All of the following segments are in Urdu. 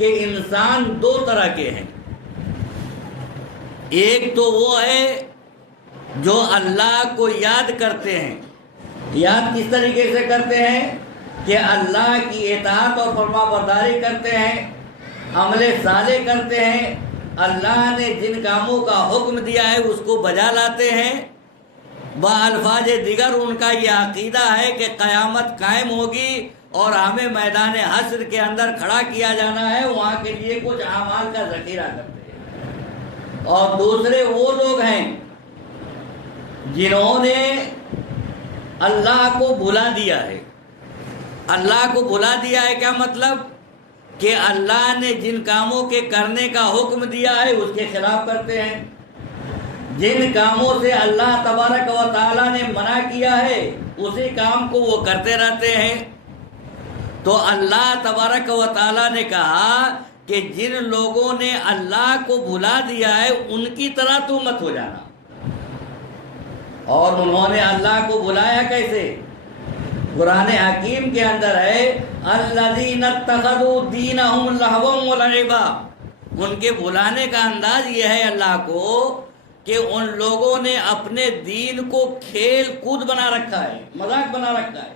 کہ انسان دو طرح کے ہیں. ایک تو وہ ہے جو اللہ کو یاد کرتے ہیں. یاد کس طریقے سے کرتے ہیں کہ اللہ کی اطاعت اور فرما برداری کرتے ہیں، عمل صالح کرتے ہیں، اللہ نے جن کاموں کا حکم دیا ہے اس کو بجا لاتے ہیں. بالفاظ دیگر ان کا یہ عقیدہ ہے کہ قیامت قائم ہوگی اور ہمیں میدان حشر کے اندر کھڑا کیا جانا ہے، وہاں کے لیے کچھ اعمال کا ذخیرہ کرتے ہیں. اور دوسرے وہ لوگ ہیں جنہوں نے اللہ کو بھلا دیا ہے. اللہ کو بھلا دیا ہے کیا مطلب؟ کہ اللہ نے جن کاموں کے کرنے کا حکم دیا ہے اس کے خلاف کرتے ہیں، جن کاموں سے اللہ تبارک و تعالیٰ نے منع کیا ہے اسی کام کو وہ کرتے رہتے ہیں. تو اللہ تبارک و تعالیٰ نے کہا کہ جن لوگوں نے اللہ کو بھلا دیا ہے ان کی طرح تو مت ہو جانا. اور انہوں نے اللہ کو بھلایا کیسے؟ قرآن حکیم کے اندر ہے الذین اتخذوا دینہم لہوا ولعبا. ان کے بھلانے کا انداز یہ ہے اللہ کو کہ ان لوگوں نے اپنے دین کو کھیل کود بنا رکھا ہے، مذاق بنا رکھا ہے.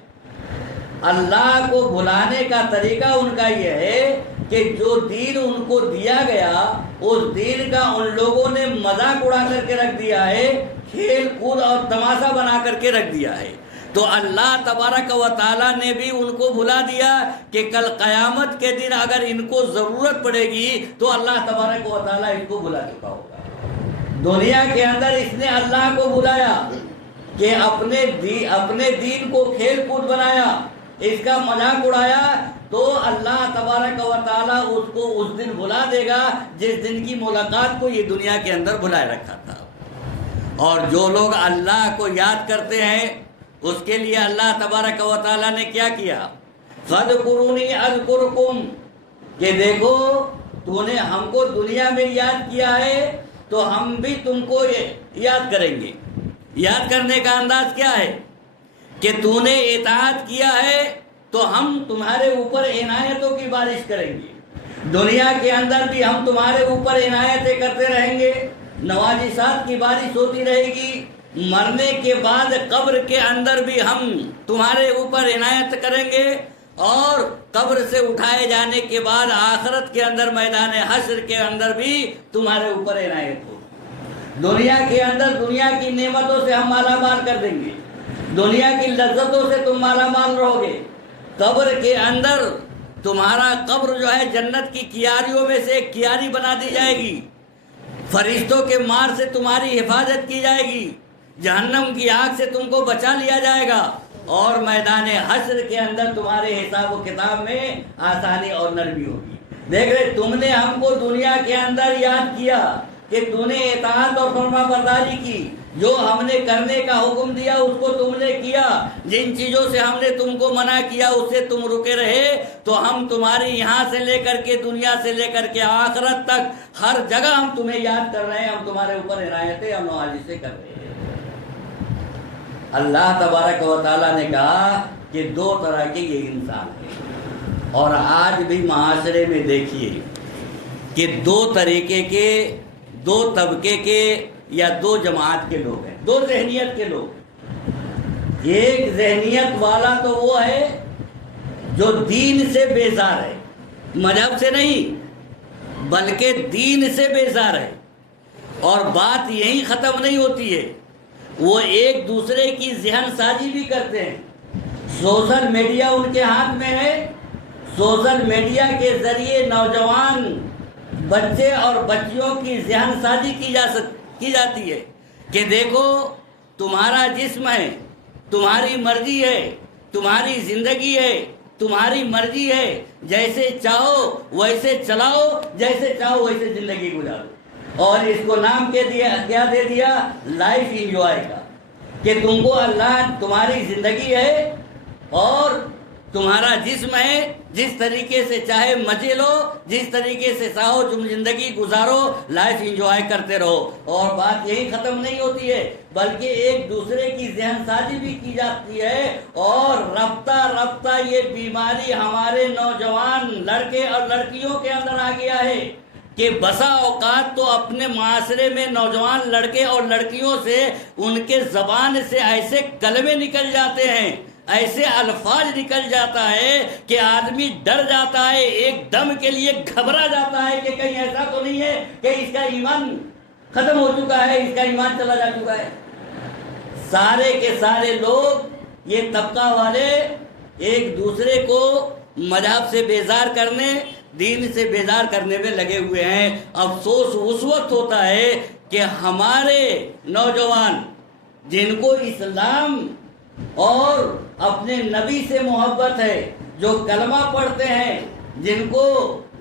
اللہ کو بھلانے کا طریقہ ان کا یہ ہے کہ جو دین ان کو دیا گیا اس دین کا ان لوگوں نے مذاق اڑا کر کے رکھ دیا ہے، کھیل کود اور تماشا بنا کر کے رکھ دیا ہے. تو اللہ تبارک و تعالیٰ نے بھی ان کو بھلا دیا کہ کل قیامت کے دن اگر ان کو ضرورت پڑے گی تو اللہ تبارک و تعالیٰ ان کو بھلا چکا ہوگا. دنیا کے اندر اس نے اللہ کو بھلایا کہ اپنے دین کو کھیل کود بنایا، اس کا مذاق اڑایا، تو اللہ تبارک و تعالیٰ اس کو اس دن بھلا دے گا جس دن کی ملاقات کو یہ دنیا کے اندر بھلائے رکھا تھا. اور جو لوگ اللہ کو یاد کرتے ہیں اس کے لیے اللہ تبارک و تعالیٰ نے کیا کیا؟ فَاذْكُرُونِي أَذْكُرْكُمْ، کہ دیکھو تو نے ہم کو دنیا میں یاد کیا ہے تو ہم بھی تم کو یاد کریں گے. یاد کرنے کا انداز کیا ہے؟ کہ تو نے اطاعت کیا ہے تو ہم تمہارے اوپر عنایتوں کی بارش کریں گے. دنیا کے اندر بھی ہم تمہارے اوپر عنایتیں کرتے رہیں گے، نوازشات کی بارش ہوتی رہے گی. مرنے کے بعد قبر کے اندر بھی ہم تمہارے اوپر عنایت کریں گے، اور قبر سے اٹھائے جانے کے بعد آخرت کے اندر میدان حشر کے اندر بھی تمہارے اوپر عنایت ہو. دنیا کے اندر دنیا کی نعمتوں سے ہم مالا مال کر دیں گے، دنیا کی لذتوں سے تم مالا مال رہو گے. قبر کے اندر تمہارا قبر جو ہے جنت کی کیاریوں میں سے ایک کیاری بنا دی جائے گی، فرشتوں کے مار سے تمہاری حفاظت کی جائے گی، جہنم کی آگ سے تم کو بچا لیا جائے گا، اور میدان حشر کے اندر تمہارے حساب و کتاب میں آسانی اور نرمی ہوگی. دیکھ رہے تم نے ہم کو دنیا کے اندر یاد کیا کہ تو نے اطاعت اور فرما برداری کی، جو ہم نے کرنے کا حکم دیا اس کو تم نے کیا، جن چیزوں سے ہم نے تم کو منع کیا اس سے تم رکے رہے. تو ہم تمہاری یہاں سے لے کر کے دنیا سے لے کر کے آخرت تک ہر جگہ ہم تمہیں یاد کر رہے ہیں، ہم تمہارے اوپر عنایتیں اور نوازشیں کر رہے ہیں. اللہ تبارک و تعالیٰ نے کہا کہ دو طرح کے یہ انسان ہیں. اور آج بھی معاشرے میں دیکھیے کہ دو طریقے کے، دو طبقے کے یا دو جماعت کے لوگ ہیں، دو ذہنیت کے لوگ. ایک ذہنیت والا تو وہ ہے جو دین سے بیزار ہے، مذہب سے نہیں بلکہ دین سے بیزار ہے. اور بات یہی ختم نہیں ہوتی ہے، وہ ایک دوسرے کی ذہن سازی بھی کرتے ہیں. سوشل میڈیا ان کے ہاتھ میں ہے، سوشل میڈیا کے ذریعے نوجوان بچے اور بچیوں کی ذہن سازی کی جاتی ہے کہ دیکھو تمہارا جسم ہے، تمہاری مرضی ہے، تمہاری زندگی ہے، تمہاری مرضی ہے، جیسے چاہو ویسے چلاؤ، جیسے چاہو ویسے زندگی گزارو. اور اس کو نام کیا دے دیا؟ لائف انجوائے کا، کہ تم کو اللہ تمہاری زندگی ہے اور تمہارا جسم ہے، جس طریقے سے چاہے مزے لو، جس طریقے سے چاہو تم زندگی گزارو، لائف انجوائے کرتے رہو۔ اور بات یہی ختم نہیں ہوتی ہے، بلکہ ایک دوسرے کی ذہن سازی بھی کی جاتی ہے، اور رفتہ رفتہ یہ بیماری ہمارے نوجوان لڑکے اور لڑکیوں کے اندر آ گیا ہے کہ بسا اوقات تو اپنے معاشرے میں نوجوان لڑکے اور لڑکیوں سے ان کے زبان سے ایسے کلمے نکل جاتے ہیں، ایسے الفاظ نکل جاتا ہے کہ آدمی ڈر جاتا ہے، ایک دم کے لیے گھبرا جاتا ہے کہ کہیں ایسا تو نہیں ہے کہ اس کا ایمان ختم ہو چکا ہے، اس کا ایمان چلا جا چکا ہے۔ سارے کے سارے لوگ، یہ طبقہ والے ایک دوسرے کو مذہب سے بیزار کرنے، دین سے بیزار کرنے میں لگے ہوئے ہیں۔ افسوس اس وقت ہوتا ہے کہ ہمارے نوجوان جن کو اسلام اور اپنے نبی سے محبت ہے، جو کلمہ پڑھتے ہیں، جن کو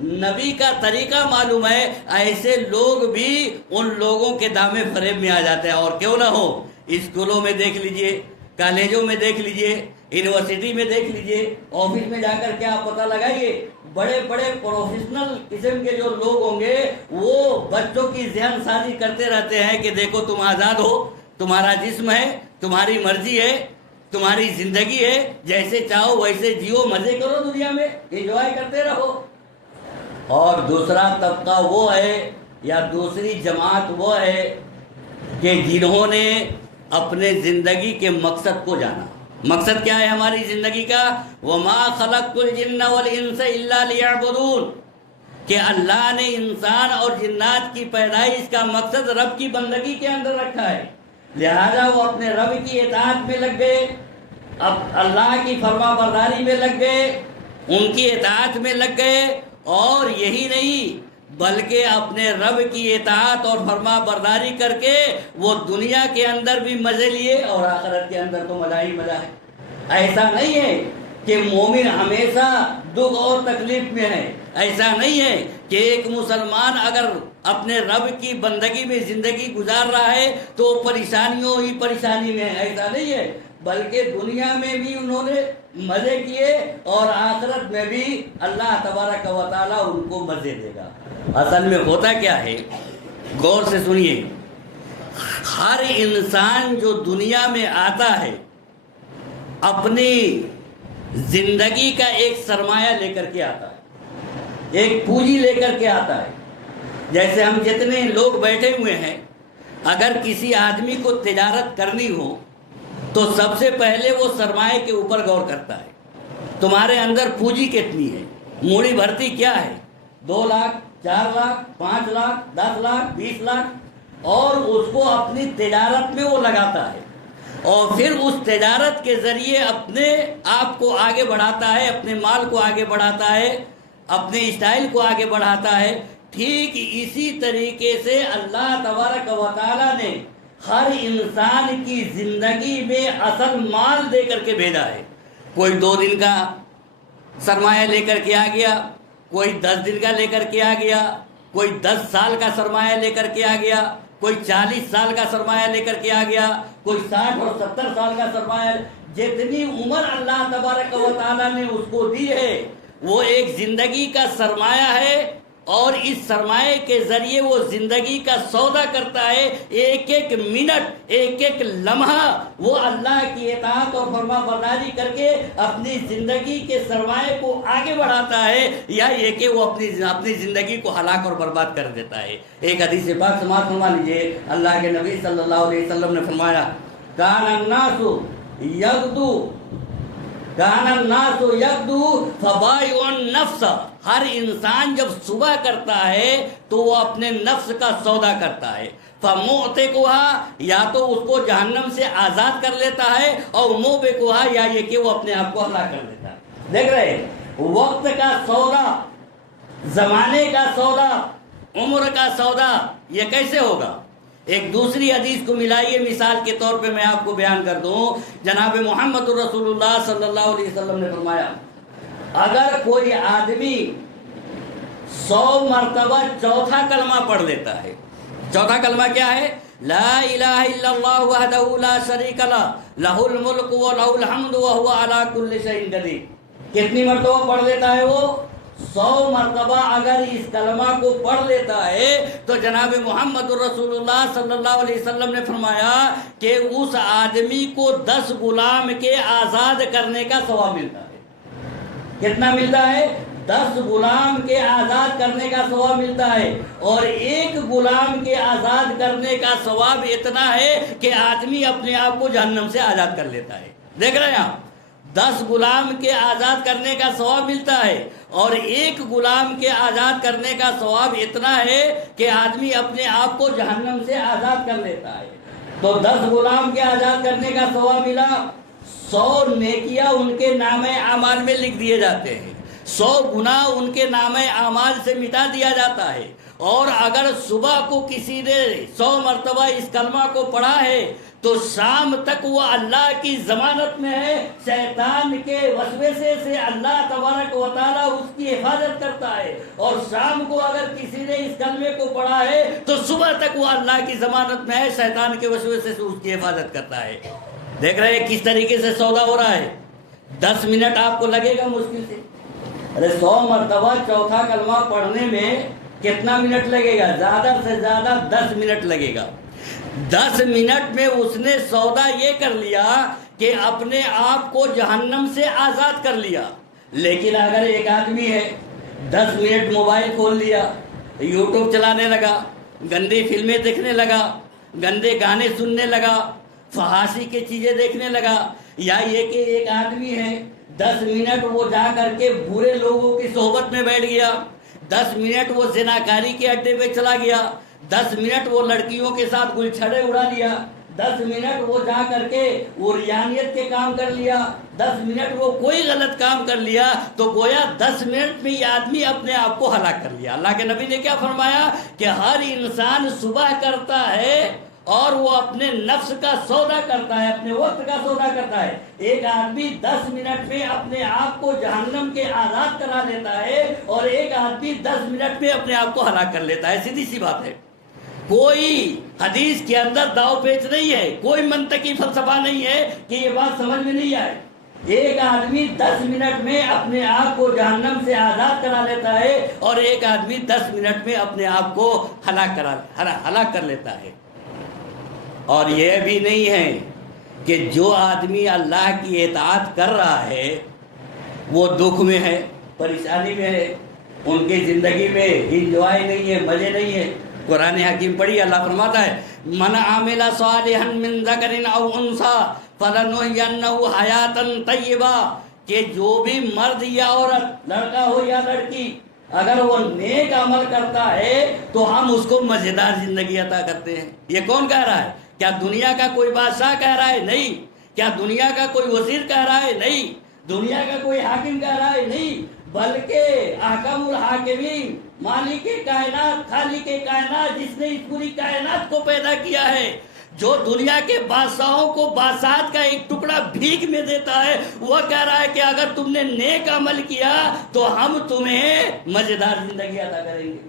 نبی کا طریقہ معلوم ہے، ایسے لوگ بھی ان لوگوں کے دامے فریب میں آ جاتے ہیں۔ اور کیوں نہ ہو، اسکولوں میں دیکھ لیجئے، کالجوں میں دیکھ لیجئے، یونیورسٹی میں دیکھ لیجئے، آفس میں جا کر کے آپ پتہ لگائیے، بڑے بڑے پروفیشنل قسم کے جو لوگ ہوں گے وہ بچوں کی ذہن سازی کرتے رہتے ہیں کہ دیکھو تم آزاد ہو، تمہارا جسم ہے، تمہاری مرضی ہے، تمہاری زندگی ہے، جیسے چاہو ویسے جیو، مزے کرو، دنیا میں انجوائے کرتے رہو۔ اور دوسرا طبقہ وہ ہے یا دوسری جماعت وہ ہے کہ جنہوں نے اپنے زندگی کے مقصد کو جانا۔ مقصد کیا ہے ہماری زندگی کا؟ وَمَا خَلَقْتُ الْجِنَّ وَالْإِنسَ إِلَّا لِيَعْبُدُونَ، کہ اللہ نے انسان اور جنات کی پیدائش کا مقصد رب کی بندگی کے اندر رکھا ہے، لہذا وہ اپنے رب کی اطاعت میں لگ گئے، اب اللہ کی فرما برداری میں لگ گئے، ان کی اطاعت میں لگ گئے، اور یہی نہیں بلکہ اپنے رب کی اطاعت اور فرما برداری کر کے وہ دنیا کے اندر بھی مزے لیے اور آخرت کے اندر تو مزہ ہی مزہ ہے۔ ایسا نہیں ہے کہ مومن ہمیشہ دکھ اور تکلیف میں ہے، ایسا نہیں ہے کہ ایک مسلمان اگر اپنے رب کی بندگی میں زندگی گزار رہا ہے تو وہ پریشانیوں ہی پریشانی میں ہے، ایسا نہیں ہے، بلکہ دنیا میں بھی انہوں نے مزے کیے اور آخرت میں بھی اللہ تبارک و تعالیٰ ان کو مزے دے گا۔ اصل میں ہوتا کیا ہے، غور سے سنیے، ہر انسان جو دنیا میں آتا ہے اپنی زندگی کا ایک سرمایہ لے کر کے آتا ہے، ایک پونجی لے کر کے آتا ہے۔ جیسے ہم جتنے لوگ بیٹھے ہوئے ہیں، اگر کسی آدمی کو تجارت کرنی ہو تو سب سے پہلے وہ سرمایہ کے اوپر غور کرتا ہے، تمہارے اندر پونجی کتنی ہے، موڑی بھرتی کیا ہے، 2 لاکھ 4 لاکھ 5 لاکھ 10 لاکھ 20 لاکھ، اور اس کو اپنی تجارت میں وہ لگاتا ہے، اور پھر اس تجارت کے ذریعے اپنے آپ کو آگے بڑھاتا ہے، اپنے مال کو آگے بڑھاتا ہے، اپنے اسٹائل کو آگے بڑھاتا ہے۔ ٹھیک اسی طریقے سے اللہ تبارک و تعالیٰ نے ہر انسان کی زندگی میں اصل مال دے کر کے بھیجا ہے۔ کوئی 2 دن کا سرمایہ لے کر کے آ گیا، کوئی 10 دن کا لے کر کے آ گیا، کوئی 10 سال کا سرمایہ لے کر کے آ گیا، کوئی 40 سال کا سرمایہ لے کر کے آ گیا، کوئی 60 اور 70 سال کا سرمایہ۔ جتنی عمر اللہ تبارک و تعالیٰ نے اس کو دی ہے وہ ایک زندگی کا سرمایہ ہے، اور اس سرمایہ کے ذریعے وہ زندگی کا سودا کرتا ہے۔ ایک ایک منٹ، ایک ایک لمحہ وہ اللہ کی اطاعت اور فرما برداری کر کے اپنی زندگی کے سرمایہ کو آگے بڑھاتا ہے، یا یہ کہ وہ اپنی زندگی کو ہلاک اور برباد کر دیتا ہے۔ ایک حدیث پاک سماعت فرما لیجیے، اللہ کے نبی صلی اللہ علیہ وسلم نے فرمایا، کان الناس یغدو فبائع النفس، ہر انسان جب صبح کرتا ہے تو وہ اپنے نفس کا سودا کرتا ہے، فموتقها، یا تو اس کو جہنم سے آزاد کر لیتا ہے، اور موبقها، یا یہ کہ وہ اپنے آپ کو ہلاک کر لیتا ہے۔ دیکھ رہے ہیں، وقت کا سودا، زمانے کا سودا، عمر کا سودا، یہ کیسے ہوگا؟ ایک دوسری حدیث کو ملائیے، مثال کے طور پہ میں آپ کو بیان کر دوں۔ جناب محمد رسول اللہ صلی اللہ علیہ وسلم نے فرمایا، اگر کوئی آدمی 100 مرتبہ چوتھا کلمہ پڑھ لیتا ہے، چوتھا کلمہ کیا ہے؟ لا الہ الا اللہ وحدہ لا شریک لہ، لہ الملک و لہ الحمد وہو علی کل شیء قدیر۔ کتنی مرتبہ پڑھ لیتا ہے وہ؟ 100 مرتبہ اگر اس کلمہ کو پڑھ لیتا ہے تو جناب محمد رسول اللہ صلی اللہ علیہ وسلم نے فرمایا کہ اس آدمی کو 10 غلام کے آزاد کرنے کا ثواب ملتا ہے۔ کتنا ملتا ہے؟ 10 غلام کے آزاد کرنے کا ثواب ملتا ہے، اور ایک غلام کے آزاد کرنے کا ثواب اتنا ہے کہ آدمی اپنے آپ کو جہنم سے آزاد کر لیتا ہے۔ دیکھ رہے ہیں آپ، 10 غلام کے آزاد کرنے کا ثواب ملتا ہے، اور ایک غلام کے آزاد کرنے کا ثواب اتنا ہے کہ آدمی اپنے آپ کو جہنم سے آزاد کر لیتا ہے۔ تو 10 غلام کے آزاد کرنے کا ثواب ملا، 100 نیکیاں ان کے نامہ اعمال میں لکھ دیے جاتے ہیں، 100 گناہ ان کے نامہ اعمال سے مٹا دیا جاتا ہے۔ اور اگر صبح کو کسی نے 100 مرتبہ اس کلمہ کو پڑھا ہے تو شام تک وہ اللہ کی ضمانت میں ہے، شیطان کے وسوسے سے اللہ تبارک و تعالیٰ اس کی حفاظت کرتا ہے، اور شام کو اگر کسی نے اس کلمے کو پڑھا ہے تو صبح تک وہ اللہ کی ضمانت میں ہے، شیطان کے وسوسے سے اس کی حفاظت کرتا ہے۔ دیکھ رہے ہیں کس طریقے سے سودا ہو رہا ہے۔ 10 منٹ آپ کو لگے گا مشکل سے، ارے 100 مرتبہ چوتھا کلمہ پڑھنے میں کتنا منٹ لگے گا؟ زیادہ سے زیادہ 10 منٹ لگے گا۔ 10 منٹ میں اس نے سودا یہ کر لیا کہ اپنے آپ کو جہنم سے آزاد کر لیا۔ لیکن اگر ایک آدمی ہے 10 منٹ موبائل کھول لیا، یوٹیوب چلانے لگا، گندی فلمیں دیکھنے لگا، گندے گانے سننے لگا، فحاشی کی چیزیں دیکھنے لگا، یا یہ کہ ایک آدمی ہے 10 منٹ وہ جا کر کے برے لوگوں کی صحبت میں بیٹھ گیا، 10 منٹ وہ زناکاری کے اڈے پہ چلا گیا، 10 منٹ وہ لڑکیوں کے ساتھ گلچھڑے اڑا لیا، 10 منٹ وہ جا کر کے وہ ریانیت کے کام کر لیا، 10 منٹ وہ کوئی غلط کام کر لیا، تو گویا 10 منٹ میں یہ آدمی اپنے آپ کو ہلاک کر لیا۔ اللہ کے نبی نے کیا فرمایا کہ ہر انسان صبح کرتا ہے اور وہ اپنے نفس کا سودا کرتا ہے، اپنے وقت کا سودا کرتا ہے۔ ایک آدمی 10 منٹ میں اپنے آپ کو جہنم کے آزاد کرا لیتا ہے، اور ایک آدمی 10 منٹ میں اپنے آپ کو ہلاک کر لیتا ہے۔ سیدھی سی بات ہے، کوئی حدیث کے اندر داؤ پیچ نہیں ہے، کوئی منطقی فلسفہ نہیں ہے کہ یہ بات سمجھ میں نہیں آئے۔ ایک آدمی 10 منٹ میں اپنے آپ کو جہنم سے آزاد کرا لیتا ہے، اور ایک آدمی 10 منٹ میں اپنے آپ کو ہلاک کر لیتا ہے۔ اور یہ بھی نہیں ہے کہ جو آدمی اللہ کی اطاعت کر رہا ہے وہ دکھ میں ہے، پریشانی میں ہے، ان کی زندگی میں انجوائے نہیں ہے، مزے نہیں ہے۔ قرآن حکیم پڑھی، اللہ فرماتا ہے من عامل صالحا من ذکر او انثی فلنحینہ حیاتا طیبہ، کہ جو بھی مرد یا عورت، لڑکا ہو یا لڑکی، اگر وہ نیک عمل کرتا ہے تو ہم اس کو مزیدار زندگی عطا کرتے ہیں۔ یہ کون کہہ رہا ہے؟ کیا دنیا کا کوئی بادشاہ کہہ رہا ہے؟ نہیں۔ کیا دنیا کا کوئی وزیر کہہ رہا ہے؟ نہیں۔ دنیا کا کوئی حاکم کہہ رہا ہے؟ نہیں، بلکہ احکم الحاکمین، مالک کائنات، خالق کائنات، جس نے اس پوری کائنات کو پیدا کیا ہے، جو دنیا کے بادشاہوں کو بادشاہت کا ایک ٹکڑا بھیک میں دیتا ہے، وہ کہہ رہا ہے کہ اگر تم نے نیک عمل کیا تو ہم تمہیں مزیدار زندگی عطا کریں گے۔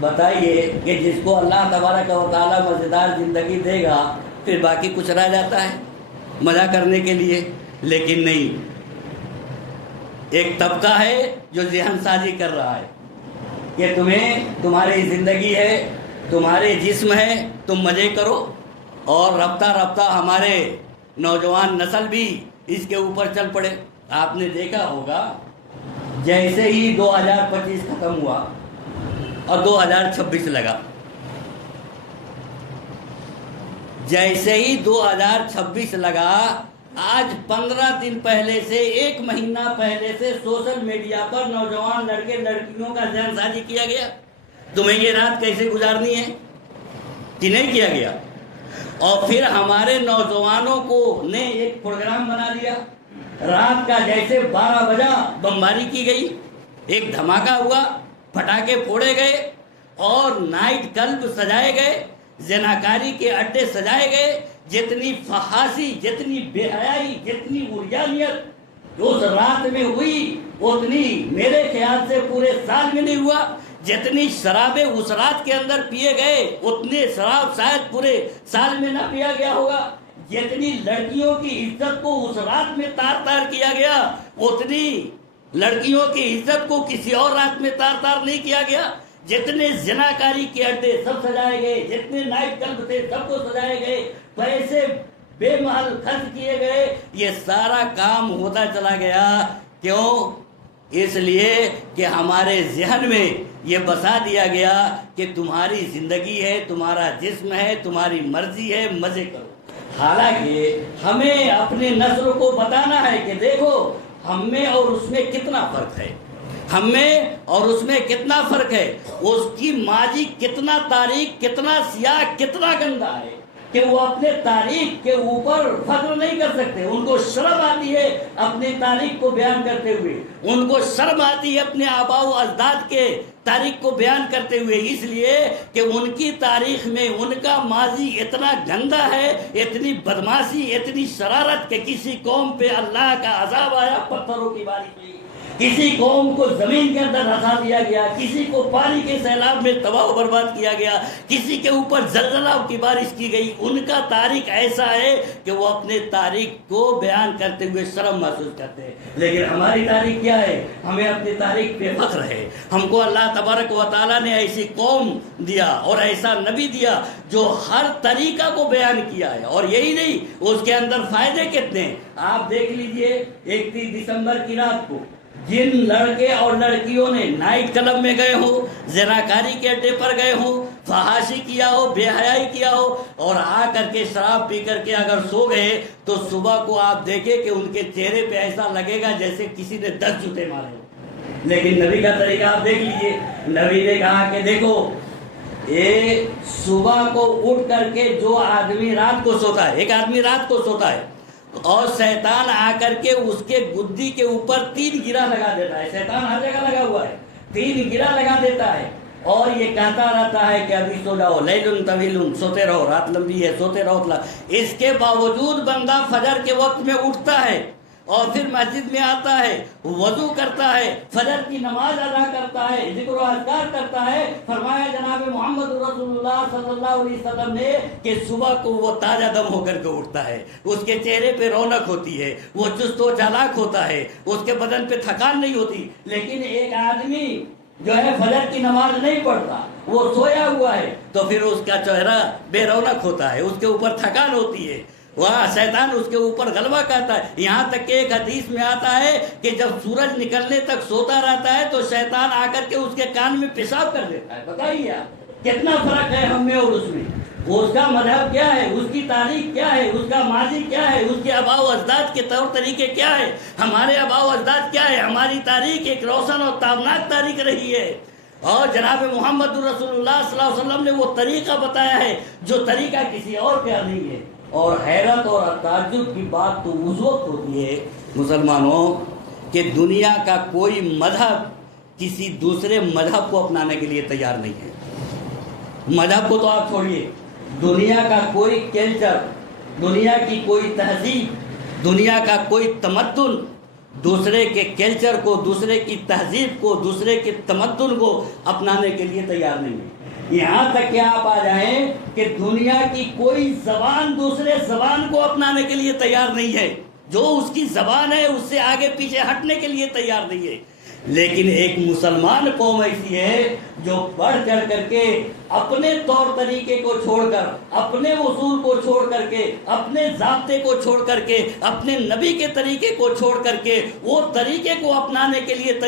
بتائیے کہ جس کو اللہ تبارک و تعالیٰ مزیدار زندگی دے گا پھر باقی کچھ رہ جاتا ہے مزہ کرنے کے لیے؟ لیکن نہیں، ایک طبقہ ہے جو ذہن سازی کر رہا ہے کہ تمہاری زندگی ہے، تمہارے جسم ہے، تم مزے کرو، اور رفتہ رفتہ ہمارے نوجوان نسل بھی اس کے اوپر چل پڑے۔ آپ نے دیکھا ہوگا جیسے ہی 2025 ختم ہوا اور 2026 لگا، جیسے ہی 2026 لگا، آج 15 دن پہلے سے، 1 مہینہ پہلے سے سوشل میڈیا پر نوجوان لڑکے لڑکیوں کا ذہن سازی کیا گیا تمہیں یہ رات کیسے گزارنی ہے، کہ نہیں کیا گیا؟ اور پھر ہمارے نوجوانوں کو نے ایک پروگرام بنا لیا، رات کا جیسے 12 بجا بمباری کی گئی، ایک دھماکہ ہوا، پٹاخے پھوڑے گئے، اور نائٹ کلب سجائے گئے، زناکاری کے اڈے سجائے گئے، جتنی فحاشی، جتنی بے حیائی، جتنی عریانیت اس رات میں ہوئی اتنی میرے خیال سے پورے سال میں نہیں ہوا۔ جتنی شرابیں اس رات کے اندر پیے گئے اتنے شراب شاید پورے سال میں نہ پیا گیا ہوگا۔ جتنی لڑکیوں کی عزت کو اس رات میں تار تار کیا گیا، اتنی لڑکیوں کی عزت کو کسی اور رات میں تار تار نہیں کیا گیا۔ جتنے زناکاری کے اڈے سب سجائے گئے، جتنے نائٹ کلب تھے سب کو سجائے گئے، پیسے بے محل خرچ کیے گئے، یہ سارا کام ہوتا چلا گیا۔ کیوں؟ اس لیے کہ ہمارے ذہن میں یہ بسا دیا گیا کہ تمہاری زندگی ہے، تمہارا جسم ہے، تمہاری مرضی ہے، مزے کرو۔ حالانکہ ہمیں اپنے نسل کو بتانا ہے کہ دیکھو ہم میں اور اس میں کتنا فرق ہے، ہم میں اور اس میں کتنا فرق ہے، اس کی ماضی کتنا تاریخ، کتنا سیاہ، کتنا گندا ہے کہ وہ اپنے تاریخ کے اوپر فخر نہیں کر سکتے۔ ان کو شرم آتی ہے اپنی تاریخ کو بیان کرتے ہوئے، ان کو شرم آتی ہے اپنے آباء و اجداد کے تاریخ کو بیان کرتے ہوئے، اس لیے کہ ان کی تاریخ میں ان کا ماضی اتنا گندا ہے، اتنی بدماشی، اتنی شرارت کہ کسی قوم پہ اللہ کا عذاب آیا، پتھروں کی بارش ہوئی، کسی قوم کو زمین کے اندر دھسا دیا گیا، کسی کو پانی کے سیلاب میں تباہ و برباد کیا گیا، کسی کے اوپر زلزلہ کی بارش کی گئی۔ ان کا تاریخ ایسا ہے کہ وہ اپنے تاریخ کو بیان کرتے ہوئے شرم محسوس کرتے ہیں، لیکن ہماری تاریخ کیا ہے؟ ہمیں اپنی تاریخ پہ فخر ہے۔ ہم کو اللہ تبارک و تعالیٰ نے ایسی قوم دیا اور ایسا نبی دیا جو ہر طریقہ کو بیان کیا ہے، اور یہی نہیں، اس کے اندر فائدے کتنے ہیں۔ آپ دیکھ لیجئے 31 دسمبر کی رات کو جن لڑکے اور لڑکیوں نے نائٹ کلب میں گئے ہوں، زناکاری کے اڈے پر گئے ہوں، فحاشی کیا ہو، بے حیائی کیا ہو، اور آ کر کے شراب پی کر کے اگر سو گئے تو صبح کو آپ دیکھیں کہ ان کے چہرے پہ ایسا لگے گا جیسے کسی نے 10 جوتے مارے ہو۔ لیکن نبی کا طریقہ آپ دیکھ لیجئے، نبی نے کہا کہ دیکھو یہ صبح کو اٹھ کر کے جو آدمی رات کو سوتا ہے، ایک آدمی رات کو سوتا ہے اور شیطان آ کر کے اس کے گدی کے اوپر 3 گرا لگا دیتا ہے، شیطان ہر جگہ لگا ہوا ہے، 3 گرا لگا دیتا ہے اور یہ کہتا رہتا ہے کہ ابھی سو جاؤ، لیل طویل، سوتے رہو، رات لمبی ہے، سوتے رہو۔ اس کے باوجود بندہ فجر کے وقت میں اٹھتا ہے اور پھر مسجد میں آتا ہے، وضو کرتا ہے، فجر کی نماز ادا کرتا ہے، ذکر و اذکار کرتا ہے۔ فرمایا جناب محمد رسول اللہ صلی اللہ علیہ وسلم نے کہ صبح کو وہ تازہ دم ہو کر کے اٹھتا ہے، اس کے چہرے پہ رونق ہوتی ہے، وہ چست و چالاک ہوتا ہے، اس کے بدن پہ تھکان نہیں ہوتی۔ لیکن ایک آدمی جو ہے فجر کی نماز نہیں پڑھتا، وہ سویا ہوا ہے، تو پھر اس کا چہرہ بے رونق ہوتا ہے، اس کے اوپر تھکان ہوتی ہے، وہاں شیطان اس کے اوپر غلبہ کرتا ہے۔ یہاں تک کہ ایک حدیث میں آتا ہے کہ جب سورج نکلنے تک سوتا رہتا ہے تو شیطان آ کر کے اس کے کان میں پیشاب کر دیتا ہے۔ بتائیے آپ کتنا فرق ہے ہم میں اور اس میں۔ اس کا مذہب کیا ہے، اس کی تاریخ کیا ہے، اس کا ماضی کیا ہے، اس کے آباء و اجداد کے طور طریقے کیا ہے، ہمارے آباء و اجداد کیا ہے۔ ہماری تاریخ ایک روشن اور تابناک تاریخ رہی ہے، اور جناب محمد رسول اللہ صلی اللہ علیہ وسلم نے وہ طریقہ بتایا ہے جو طریقہ کسی اور کا نہیں ہے۔ اور حیرت اور تعجب کی بات تو اس وقت ہوتی ہے مسلمانوں کہ دنیا کا کوئی مذہب کسی دوسرے مذہب کو اپنانے کے لیے تیار نہیں ہے۔ مذہب کو تو آپ چھوڑیے، دنیا کا کوئی کلچر، دنیا کی کوئی تہذیب، دنیا کا کوئی تمدن دوسرے کے کلچر کو، دوسرے کی تہذیب کو، دوسرے کے تمدن کو اپنانے کے لیے تیار نہیں ہے۔ یہاں تک کہ آپ آ جائیں کہ دنیا کی کوئی زبان دوسرے زبان کو اپنانے کے لیے تیار نہیں ہے، جو اس کی زبان ہے اس سے آگے پیچھے ہٹنے کے لیے تیار نہیں ہے۔ لیکن ایک مسلمان قوم ایسی ہے جو بڑھ چڑھ کر کے اپنے طور طریقے کو چھوڑ کر، اپنے اصول کو چھوڑ کر کے، اپنے ضابطے کو چھوڑ کر کے، اپنے نبی کے طریقے کو چھوڑ کر کے وہ طریقے کو اپنانے کے لیے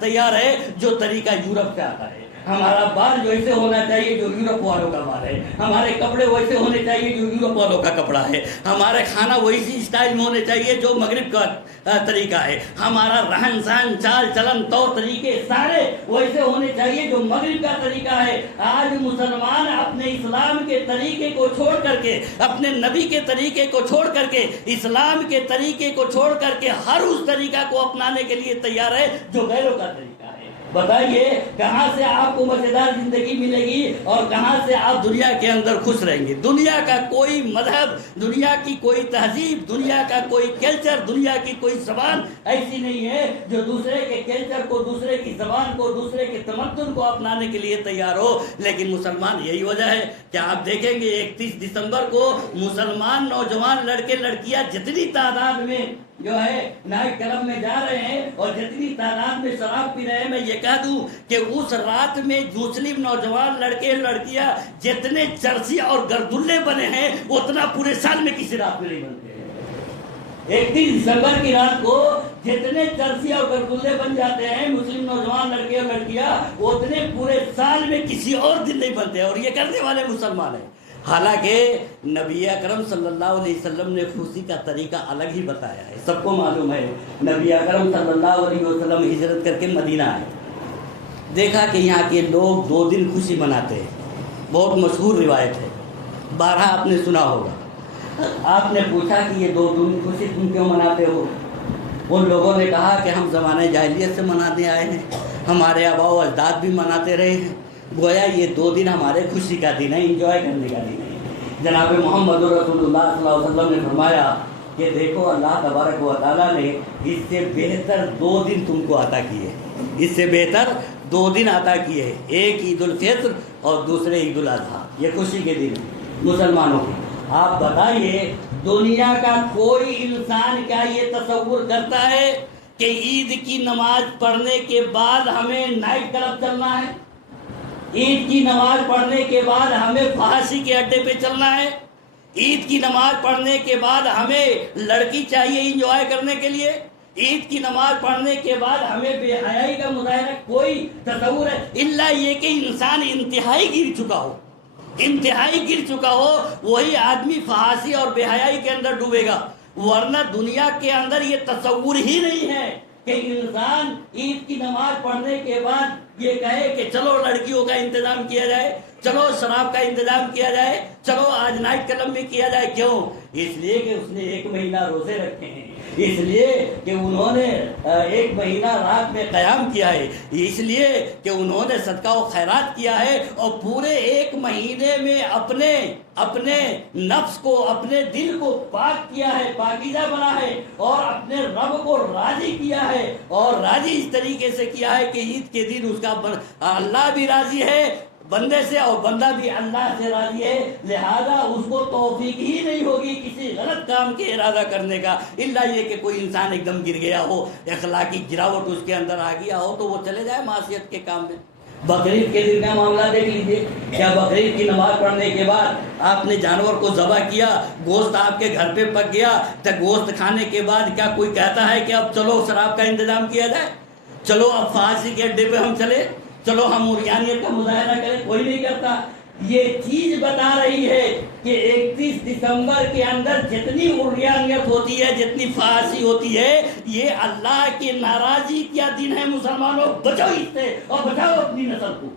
تیار ہے جو طریقہ یورپ سے آتا ہے۔ ہمارا بال جو ایسے ہونا چاہیے جو یورپ والوں کا بال ہے، ہمارے کپڑے ویسے ہونے چاہیے جو یورپ والوں کا کپڑا ہے، ہمارے کھانا ویسی اسٹائل میں ہونے چاہیے جو مغرب کا طریقہ ہے، ہمارا رہن سہن، چال چلن، طور طریقے سارے ویسے ہونے چاہیے جو مغرب کا طریقہ ہے۔ آج مسلمان اپنے اسلام کے طریقے کو چھوڑ کر کے، اپنے نبی کے طریقے کو چھوڑ کر کے، اسلام کے طریقے کو چھوڑ کر کے ہر اس طریقہ کو اپنانے کے لیے تیار ہے جو غیروں کا طریقہ ہے۔ بتائیے کہاں سے آپ کو مزیدار زندگی ملے گی اور کہاں سے آپ دنیا کے اندر خوش رہیں گے؟ دنیا کا کوئی مذہب، دنیا کی کوئی تہذیب، دنیا کا کوئی کلچر، دنیا کی کوئی زبان ایسی نہیں ہے جو دوسرے کے کلچر کو، دوسرے کی زبان کو، دوسرے کے تمدن کو اپنانے کے لیے تیار ہو، لیکن مسلمان یہی وجہ ہے کہ آپ دیکھیں گے 31 دسمبر کو مسلمان نوجوان لڑکے لڑکیاں جتنی تعداد میں جو ہے نائٹ کلب میں جا رہے ہیں اور جتنی تعداد میں شراب پی رہے ہیں، میں یہ کہہ دوں کہ اس رات میں مسلم نوجوان لڑکے لڑکیاں جتنے چرسی اور گردلے بنے ہیں اتنا پورے سال میں کسی رات میں نہیں بنتے ہیں۔ 31 دسمبر کی رات کو جتنے چرسی اور گردلے بن جاتے ہیں مسلم نوجوان لڑکے اور لڑکیاں، اتنے پورے سال میں کسی اور دن نہیں بنتے ہیں، اور یہ کرنے والے مسلمان ہیں۔ حالانکہ نبی اکرم صلی اللہ علیہ وسلم نے خوشی کا طریقہ الگ ہی بتایا ہے۔ سب کو معلوم ہے نبی اکرم صلی اللہ علیہ وسلم ہجرت کر کے مدینہ آئے، دیکھا کہ یہاں کے لوگ 2 دن خوشی مناتے ہیں، بہت مشہور روایت ہے، 12 آپ نے سنا ہوگا۔ آپ نے پوچھا کہ یہ 2 دن خوشی تم کیوں مناتے ہو؟ ان لوگوں نے کہا کہ ہم زمانہ جاہلیت سے منانے آئے ہیں، ہمارے آباء و اجداد بھی مناتے رہے ہیں، گویا یہ 2 دن ہمارے خوشی کا دن ہے، انجوائے کرنے کا دن ہے۔ جناب محمد رسول اللہ صلی اللہ علیہ وسلم نے فرمایا کہ دیکھو اللہ تبارک و تعالیٰ نے اس سے بہتر 2 دن تم کو عطا کیے، اس سے بہتر 2 دن عطا کیے، ایک عید الفطر اور دوسرے عید الاضحیٰ، یہ خوشی کے دن مسلمانوں کے۔ آپ بتائیے دنیا کا کوئی انسان کیا یہ تصور کرتا ہے کہ عید کی نماز پڑھنے کے بعد ہمیں نائٹ کلب چلنا ہے؟ عید کی نماز پڑھنے کے بعد ہمیں فحاشی کے اڈے پہ چلنا ہے؟ عید کی نماز پڑھنے کے بعد ہمیں لڑکی چاہیے انجوائے کرنے کے لیے؟ عید کی نماز پڑھنے کے بعد ہمیں بے حیائی کا مظاہرہ کوئی تصور ہے؟ الا یہ کہ انسان انتہائی گر چکا ہو، انتہائی گر چکا ہو، وہی آدمی فحاشی اور بے حیائی کے اندر ڈوبے گا، ورنہ دنیا کے اندر یہ تصور ہی نہیں ہے کہ انسان عید کی نماز پڑھنے کے بعد یہ کہے کہ چلو لڑکیوں کا انتظام کیا جائے، چلو شراب کا انتظام کیا جائے، چلو آج نائٹ کلب میں کیا جائے۔ کیوں؟ اس لیے کہ اس نے 1 مہینہ روزے رکھے ہیں، اس لیے کہ انہوں نے 1 مہینہ رات میں قیام کیا ہے، اس لیے کہ انہوں نے صدقہ و خیرات کیا ہے، اور پورے 1 مہینے میں اپنے نفس کو، اپنے دل کو پاک کیا ہے، پاکیزہ بنا ہے، اور اپنے رب کو راضی کیا ہے، اور راضی اس طریقے سے کیا ہے کہ عید کے دن اس کا اللہ بھی راضی ہے بندے سے اور بندہ بھی اللہ سے راضی ہے، لہذا اس کو توفیق ہی نہیں ہوگی کسی غلط کام کے ارادہ کرنے کا، الا یہ کہ کوئی انسان ایک دم گر گیا ہو، اخلاقی گراوٹ اس کے اندر آ گیا ہو تو وہ چلے جائے معصیت کے کام میں۔ بقرعید کے دن کا معاملہ دیکھ لیجیے، کیا بقرعید کی نماز پڑھنے کے بعد آپ نے جانور کو ذبح کیا، گوشت آپ کے گھر پہ پک گیا، تو گوشت کھانے کے بعد کیا کوئی کہتا ہے کہ اب چلو شراب کا انتظام کیا جائے، چلو اب فحاشی کے اڈے پہ ہم چلے، چلو ہم عریانیت کا مظاہرہ کریں؟ کوئی نہیں کرتا۔ یہ چیز بتا رہی ہے کہ 31 دسمبر کے اندر جتنی عریانیت ہوتی ہے، جتنی فحاشی ہوتی ہے، یہ اللہ کی ناراضی کیا دن ہے۔ مسلمانوں بچاؤ اس سے اور بچاؤ اپنی نسل کو۔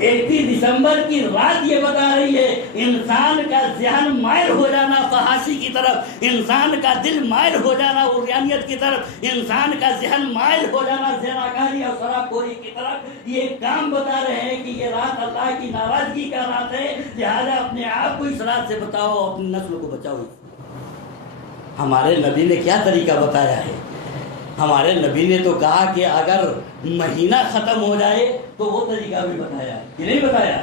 31 دسمبر کی رات یہ بتا رہی ہے انسان کا ذہن مائل ہو جانا فحاشی کی طرف، انسان کا دل مائل ہو جانا عریانیت کی طرف، انسان کا ذہن مائل ہو جانا زناکاری اور شراب خوری کی طرف، یہ کام بتا رہے ہیں کہ یہ رات اللہ کی ناراضگی کا رات ہے، لہذا اپنے آپ کو اس رات سے بتاؤ، اپنی نسل کو بچاؤ۔ ہمارے نبی نے کیا طریقہ بتایا ہے؟ ہمارے نبی نے تو کہا کہ اگر مہینہ ختم ہو جائے تو وہ طریقہ بھی بتایا ہے کہ نہیں بتایا؟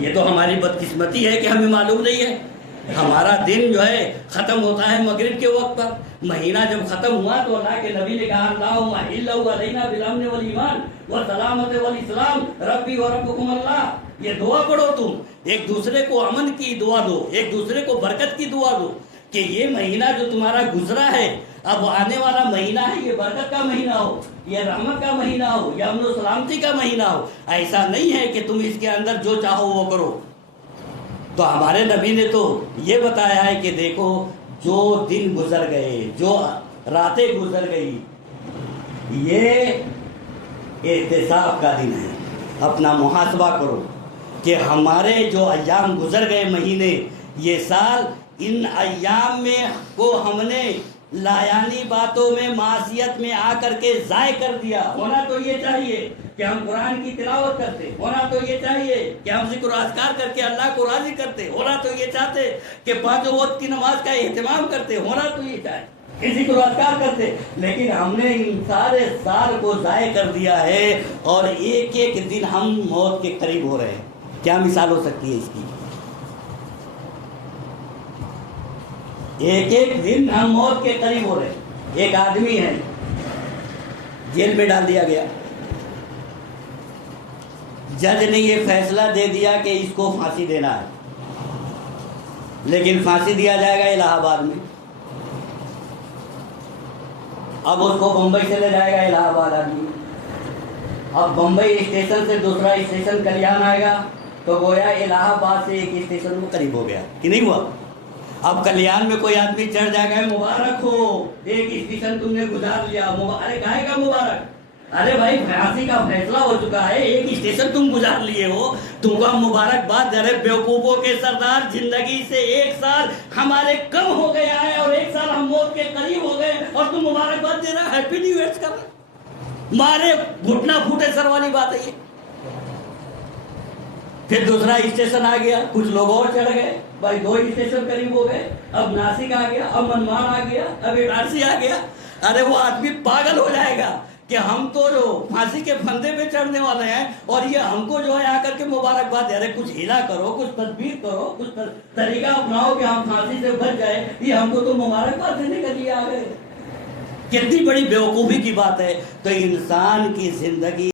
یہ تو ہماری بدقسمتی ہے کہ ہمیں معلوم نہیں ہے۔ ہمارا دن جو ہے ختم ہوتا ہے مغرب کے وقت پر، مہینہ جب ختم ہوا تو اللہ کے نبی نے کہا اللہم احلہ علینا بالامن والایمان والسلامۃ والاسلام ربی وربکم اللہ۔ یہ دعا پڑھو، تم ایک دوسرے کو امن کی دعا دو، ایک دوسرے کو برکت کی دعا دو کہ یہ مہینہ جو تمہارا گزرا ہے اب آنے والا مہینہ ہے، یہ برکت کا مہینہ ہو، یہ رحمت کا مہینہ ہو، یہ امن و سلامتی کا مہینہ ہو۔ ایسا نہیں ہے کہ تم اس کے اندر جو چاہو وہ کرو۔ تو ہمارے نبی نے تو یہ بتایا ہے کہ دیکھو جو دن گزر گئے، جو راتیں گزر گئی، یہ احتساب کا دن ہے۔ اپنا محاسبہ کرو کہ ہمارے جو ایام گزر گئے، مہینے، یہ سال، ان ایام میں کو ہم نے لایانی باتوں میں معصیت میں آ کر کے ضائع کر دیا. ہونا تو یہ چاہیے کہ ہم قرآن کی تلاوت کرتے, ہونا تو یہ چاہیے کہ ہم ذکر و اذکار کر کے اللہ کو راضی کرتے, ہونا تو یہ چاہتے کہ 5 وقت کی نماز کا اہتمام کرتے, ہونا تو یہ چاہے کہ ذکر و اذکار کرتے, لیکن ہم نے ان سارے سال کو ضائع کر دیا ہے اور ایک ایک دن ہم موت کے قریب ہو رہے ہیں. کیا مثال ہو سکتی ہے اس کی؟ ایک ایک دن ہم موت کے قریب ہو رہے ہیں. ایک آدمی ہے, جیل میں ڈال دیا گیا, جج نے یہ فیصلہ دے دیا کہ اس کو پھانسی دینا ہے, لیکن پھانسی دیا جائے گا الہ آباد میں. اب اس کو بمبئی سے لے جائے گا الہ آباد آدمی. اب بمبئی اسٹیشن سے دوسرا اسٹیشن کلیان آئے گا تو گویا الہ آباد سے ایک اسٹیشن وہ قریب ہو گیا کہ نہیں ہوا. اب کلیان میں کوئی آدمی چڑھ جائے گا, مبارک ہو ایک اسٹیشن تم نے گزار لیا, مبارک آئے گا مبارک. ارے بھائی پھانسی کا فیصلہ ہو چکا ہے, ایک اسٹیشن تم گزار لیے ہو, تم کو مبارکباد. ارے بیوقوفوں کے سردار, زندگی سے 1 سال ہمارے کم ہو گیا ہے اور 1 سال ہم موت کے قریب ہو گئے اور تم مبارکباد دے رہا, ہیپی نیو ایئر کر رہا. مارے گھٹنا پھوٹے سر والی بات ہے یہ. پھر دوسرا اسٹیشن آ گیا, کچھ لوگ اور چڑھ گئے, بھائی 2 اسٹیشن قریب ہو گئے. اب ناسک آ گیا, اب منمار آ گیا, اب وارسی آ گیا. ارے وہ آدمی پاگل ہو جائے گا کہ ہم تو جو پھانسی کے پھندے پہ چڑھنے والے ہیں اور یہ ہم کو جو ہے آ کر کے مبارکباد دے رہے. کچھ ہیلا کرو, کچھ تدبیر کرو, کچھ طریقہ اپناؤ کہ ہم پھانسی سے بچ جائے. یہ ہم کو تو مبارکباد دینے کے لیے آ گئے. کتنی بڑی بیوقوفی کی بات ہے. تو انسان کی زندگی